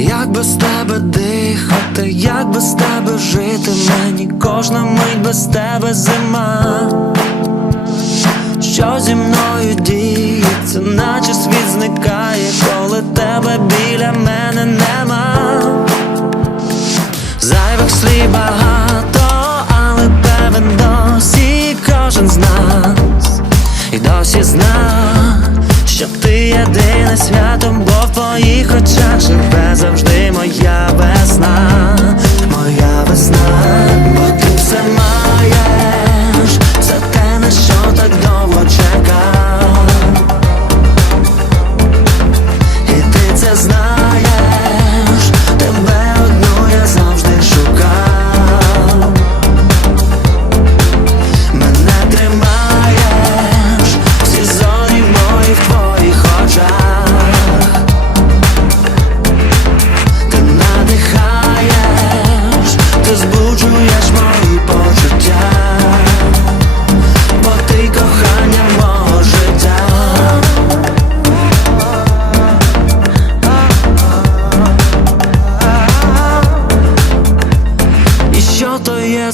Як без тебе дихати, як без тебе жити мені, кожна мить без тебе зима. Що зі мною діється, наче світ зникає, єдине свято, бо в твоїх очах живе завжди моя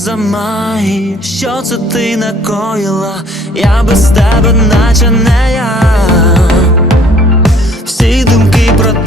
за магії, що це ти накоїла, я без тебе, наче не я. Всі думки про тебе